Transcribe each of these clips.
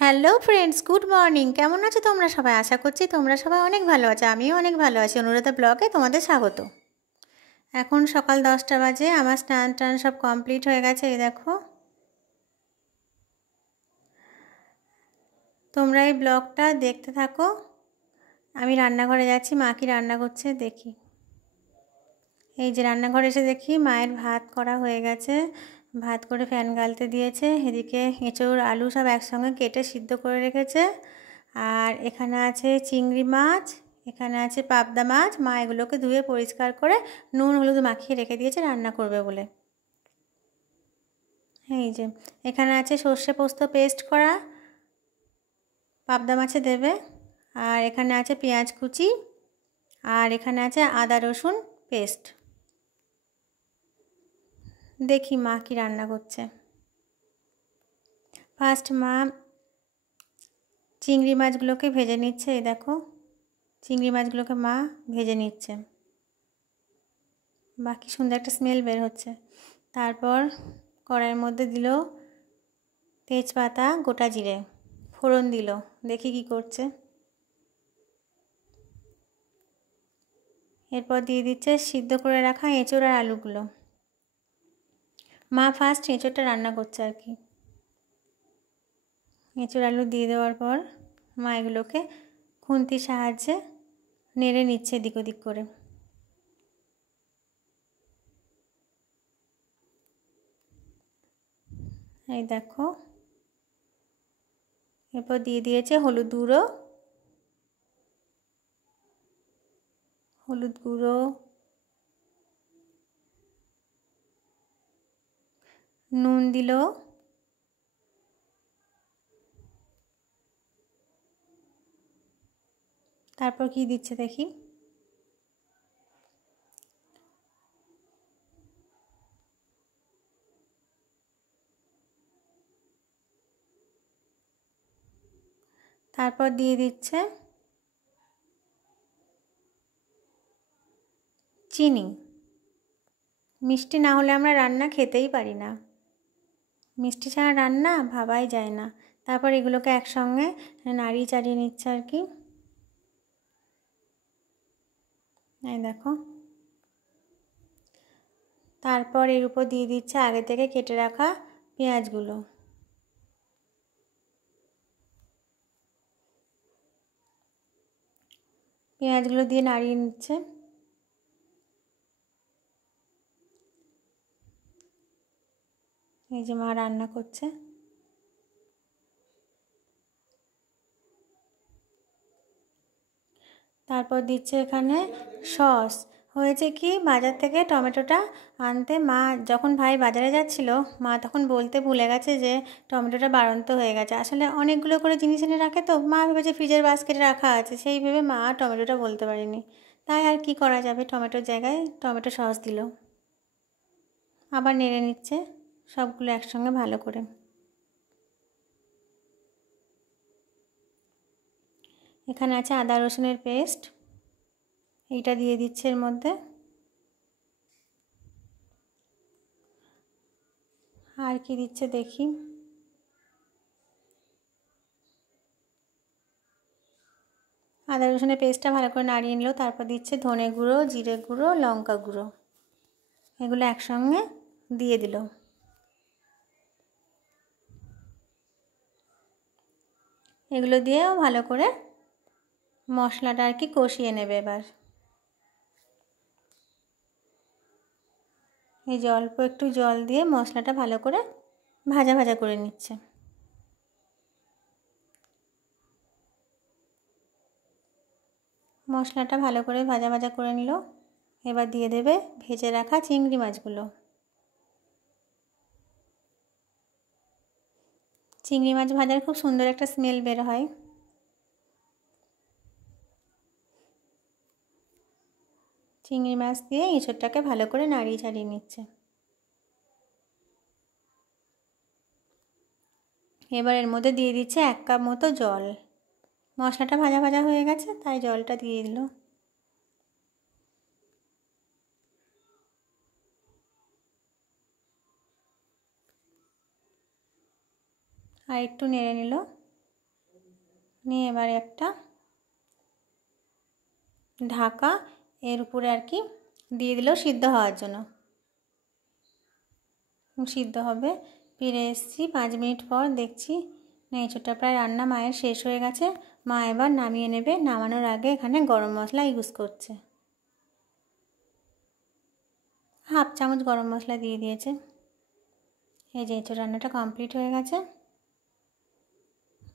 Hello friends, good morning. কেমন আছো তোমরা সবাই? আশা করছি তোমরা সবাই অনেক ভালো আছো। আমিও অনেক ভালো আছি। অনুরাধা ব্লগে তোমাদের স্বাগত। এখন সকাল 10টা বাজে। আমার স্নান টান সব কমপ্লিট হয়ে গেছে। এই দেখো, তোমরা এই ব্লগটা দেখতে থাকো। আমি রান্নাঘরে যাচ্ছি, মা কি রান্না করছে দেখি। এই যে রান্নাঘরে এসে দেখি মায়ের ভাত করা হয়ে গেছে। ভাত করে ফ্যান গালতে দিয়েছে। এদিকে এঁচোড় আলু সব একসঙ্গে কেটে সিদ্ধ করে রেখেছে। আর এখানে আছে চিংড়ি মাছ, এখানে আছে পাবদা মাছ। মা এগুলোকে ধুয়ে পরিষ্কার করে নুন হলুদ মাখিয়ে রেখে দিয়েছে রান্না করবে বলে। এই যে এখানে আছে সর্ষে পোস্ত পেস্ট করা, পাবদা মাছে দেবে। আর এখানে আছে পেঁয়াজ কুচি, আর এখানে আছে আদা রসুন পেস্ট। দেখি মা কি রান্না করছে। ফার্স্ট মা চিংড়ি মাছগুলোকে ভেজে নিচ্ছে। এই দেখো, চিংড়ি মাছগুলোকে মা ভেজে নিচ্ছে। বাকি সুন্দর একটা স্মেল বের হচ্ছে। তারপর কড়াইয়ের মধ্যে দিল তেজপাতা, গোটা জিরে, ফোড়ন দিল। দেখি কি করছে। এরপর দিয়ে দিচ্ছে সিদ্ধ করে রাখা এঁচোড় আর আলুগুলো। মা ফার্স্ট এঁচোড়টা রান্না করছে আর কি। এঁচোড় আলু দিয়ে দেওয়ার পর মা এগুলোকে খুন্তির সাহায্যে নেড়ে নিচ্ছে এদিক ওদিক করে। এই দেখো, এরপর দিয়ে দিয়েছে হলুদ গুঁড়ো, নুন দিল, তারপর কি দিচ্ছে দেখি। তারপর দিয়ে দিচ্ছে চিনি। মিষ্টি না হলে আমরা রান্না খেতেই পারি না। মিষ্টি ছাড়া রান্না ভাবাই যায় না। তারপর এগুলোকে একসঙ্গে নাড়িয়ে চাড়িয়ে নিচ্ছে আর কি। এই দেখো, তারপর এর উপর দিয়ে দিচ্ছে আগে থেকে কেটে রাখা পেঁয়াজগুলো। পেঁয়াজগুলো দিয়ে নাড়িয়ে নিচ্ছে। এই যে মা রান্না করছে। তারপর দিচ্ছে এখানে সস। হয়েছে কি, বাজার থেকে টমেটোটা আনতে মা যখন ভাই বাজারে যাচ্ছিল, মা তখন বলতে ভুলে গেছে যে টমেটোটা বাড়ন্ত হয়ে গেছে। আসলে অনেকগুলো করে জিনিস এনে রাখে, তো মা ভেবেছে ফ্রিজের বাস্কেটে রাখা আছে, সেই ভেবে মা টমেটোটা বলতে পারেনি। তাই আর কি করা যাবে, টমেটোর জায়গায় টমেটো সস দিল। আবার নেড়ে নিচ্ছে সবগুলো একসঙ্গে ভালো করে। এখানে আছে আদা রসুনের পেস্ট, এইটা দিয়ে দিচ্ছে এর মধ্যে। আর কি দিচ্ছে দেখি। আদা রসুনের পেস্টটা ভালো করে নাড়িয়ে নিল। তারপর দিচ্ছে ধনে গুঁড়ো, জিরে গুঁড়ো, লঙ্কা গুঁড়ো, এগুলো একসঙ্গে দিয়ে দিল। এগুলো দিয়েও ভালো করে মশলাটা আর কি কষিয়ে নেবে এবার। এই যে অল্প একটু জল দিয়ে মশলাটা ভালো করে ভাজা ভাজা করে নিচ্ছে। মশলাটা ভালো করে ভাজা ভাজা করে নিল। এবার দিয়ে দেবে ভেজে রাখা চিংড়ি মাছগুলো। চিংড়ি মাছ ভাজার খুব সুন্দর একটা স্মেল বের হয়। চিংড়ি মাছ দিয়ে এঁচোড়টাকে ভালো করে নাড়িয়ে চাড়িয়ে নিচ্ছে। এবার এর মধ্যে দিয়ে দিচ্ছে 1 কাপ মতো জল। মশলাটা ভাজা ভাজা হয়ে গেছে, তাই জলটা দিয়ে দিল। আর একটু নেড়ে নিল। নিয়ে এবারে একটা ঢাকা এর উপরে আর কি দিয়ে দিলেও সিদ্ধ হওয়ার জন্য। সিদ্ধ হবে। ফিরে এসেছি 5 মিনিট পর, দেখছি এঁচোড়টা প্রায় রান্না মায়ের শেষ হয়ে গেছে। মা এবার নামিয়ে নেবে। নামানোর আগে এখানে গরম মশলা ইউজ করছে, 1/2 চামচ গরম মশলা দিয়ে দিয়েছে। এই যে এঁচোড় রান্নাটা কমপ্লিট হয়ে গেছে।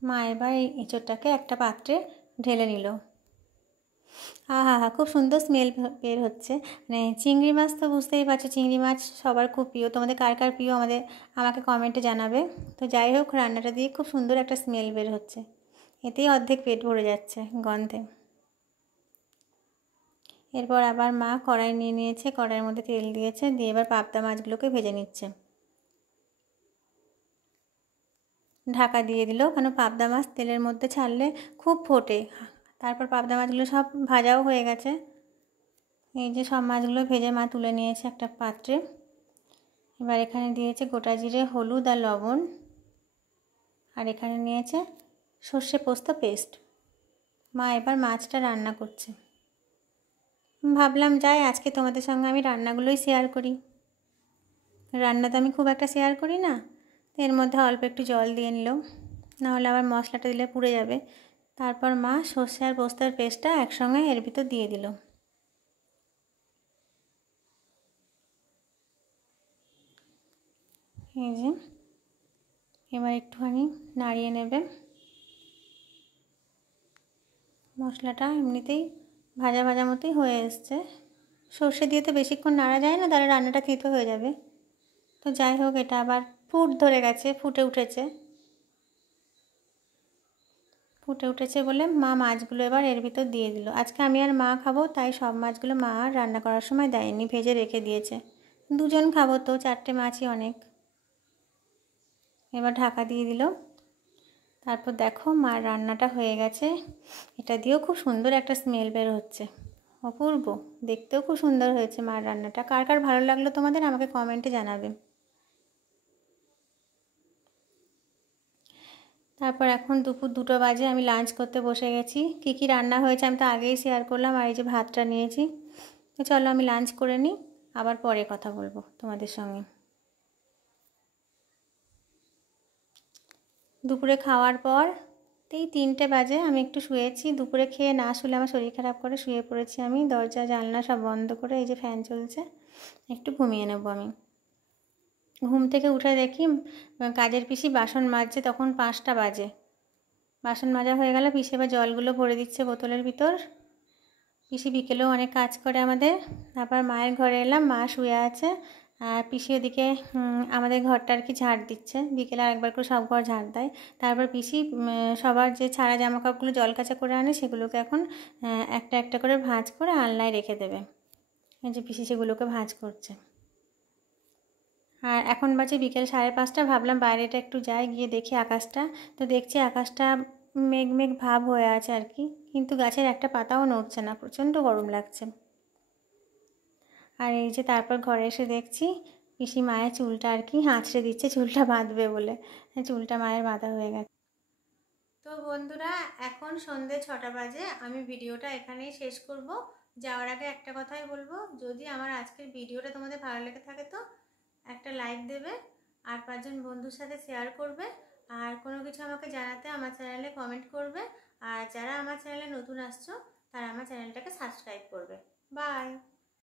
মা এবার এই এঁচোড়টাকে একটা পাত্রে ঢেলে নিল। হা খুব সুন্দর স্মেল বের হচ্ছে। মানে চিংড়ি মাছ তো বুঝতেই পারছো, চিংড়ি মাছ সবার খুব প্রিয়। তোমাদের কার কার প্রিয় আমাকে কমেন্টে জানাবে। তো যাই হোক, রান্নাটা দিয়ে খুব সুন্দর একটা স্মেল বের হচ্ছে, এতেই অর্ধেক পেট ভরে যাচ্ছে গন্ধে। এরপর আবার মা কড়াই নিয়ে নিয়েছে, কড়াইয়ের মধ্যে তেল দিয়েছে, দিয়ে এবার পাবদা মাছগুলোকে ভেজে নিচ্ছে। ঢাকা দিয়ে দিল, কারণ পাবদা মাছ তেলের মধ্যে ছাড়লে খুব ফোটে। তারপর পাবদা মাছগুলো সব ভাজাও হয়ে গেছে। এই যে সব মাছগুলো ভেজে মা তুলে নিয়েছে একটা পাত্রে। এবার এখানে দিয়েছে গোটা জিরে, হলুদ আর লবণ, আর এখানে নিয়েছে সর্ষে পোস্ত পেস্ট। মা এবার মাছটা রান্না করছে। ভাবলাম যাই আজকে তোমাদের সঙ্গে আমি রান্নাগুলোই শেয়ার করি। রান্না তো আমি খুব একটা শেয়ার করি না। এর মধ্যে অল্প একটু জল দিয়ে নিল, নাহলে আবার মশলাটা দিলে পুড়ে যাবে। তারপর মা সর্ষে আর পোস্তের পেস্টটা একসঙ্গে এর ভিতর দিয়ে দিল। এই যে এবার একটুখানি নাড়িয়ে নেবে। মশলাটা এমনিতেই ভাজা ভাজা মতোই হয়ে এসছে। সর্ষে দিয়ে তো বেশিক্ষণ নাড়া যায় না, তাহলে রান্নাটা তেতো হয়ে যাবে। তো যাই হোক, এটা আবার ফুট ধরে গেছে, ফুটে উঠেছে বলে মা মাছগুলো এবার এর ভিতর দিয়ে দিল। আজকে আমি আর মা খাবো, তাই সব মাছগুলো মা আর রান্না করার সময় দেয়নি, ভেজে রেখে দিয়েছে। 2 জন খাবো তো 4টে মাছই অনেক। এবার ঢাকা দিয়ে দিল। তারপর দেখো মার রান্নাটা হয়ে গেছে। এটা দিয়েও খুব সুন্দর একটা স্মেল বের হচ্ছে, অপূর্ব। দেখতেও খুব সুন্দর হয়েছে মার রান্নাটা। কার কার ভালো লাগলো তোমাদের আমাকে কমেন্টে জানাবে। তারপর এখন দুপুর 2টো বাজে, আমি লাঞ্চ করতে বসে গেছি। কী কী রান্না হয়েছে আমি তো আগেই শেয়ার করলাম, আর এই যে ভাতটা নিয়েছি। তো চলো আমি লাঞ্চ করে নিই, আবার পরে কথা বলবো তোমাদের সঙ্গে। দুপুরে খাওয়ার পর এই 3টে বাজে, আমি একটু শুয়েছি। দুপুরে খেয়ে না শুলে আমার শরীর খারাপ করে, শুয়ে পড়েছি আমি। দরজা জানলা সব বন্ধ করে, এই যে ফ্যান চলছে, একটু ঘুমিয়ে নেবো আমি। ঘুম থেকে উঠে দেখি কাজের পিসি বাসন মাজছে, তখন 5টা বাজে। বাসন মাজা হয়ে গেল, পিসি এবার জলগুলো ভরে দিচ্ছে বোতলের ভিতর। পিসি বিকেলেও অনেক কাজ করে আমাদের। তারপর মায়ের ঘরে এলাম, মা শুয়ে আছে, আর পিসি ওদিকে আমাদের ঘরটা আর কি ঝাড় দিচ্ছে। বিকেলে আরেকবার করে সব ঘর ঝাড় দেয়। তারপর পিসি সবার যে ছাড়া জামাকাপড়গুলো জল কাচা করে আনে, সেগুলোকে এখন একটা একটা করে ভাঁজ করে আলনায় রেখে দেবে। এই যে পিসি সেগুলোকে ভাঁজ করছে। আর এখন বাজে বিকেল 5:30। ভাবলাম বাইরেটা একটু যাই, গিয়ে দেখি আকাশটা। তো দেখছি আকাশটা মেঘ মেঘ ভাব হয়ে আছে আর কি, কিন্তু গাছের একটা পাতাও নড়ছে না, প্রচণ্ড গরম লাগছে। আর এই যে তারপর ঘরে এসে দেখছি পিসি মায়ের চুলটা আর কি আঁচড়ে দিচ্ছে, চুলটা বাঁধবে বলে। চুলটা মায়ের বাঁধা হয়ে গেছে। তো বন্ধুরা, এখন সন্ধে 6টা বাজে, আমি ভিডিওটা এখানেই শেষ করব। যাওয়ার আগে একটা কথাই বলবো, যদি আমার আজকের ভিডিওটা তোমাদের ভালো লেগে থাকে তো একটা লাইক দেবে, আর 5 জন বন্ধুর সাথে শেয়ার করবে। আর কোনো কিছু আমাকে জানাতে আমার চ্যানেলে কমেন্ট করবে। আর যারা আমার চ্যানেলে নতুন আসছো, তারা আমার চ্যানেলটাকে সাবস্ক্রাইব করবে। বাই।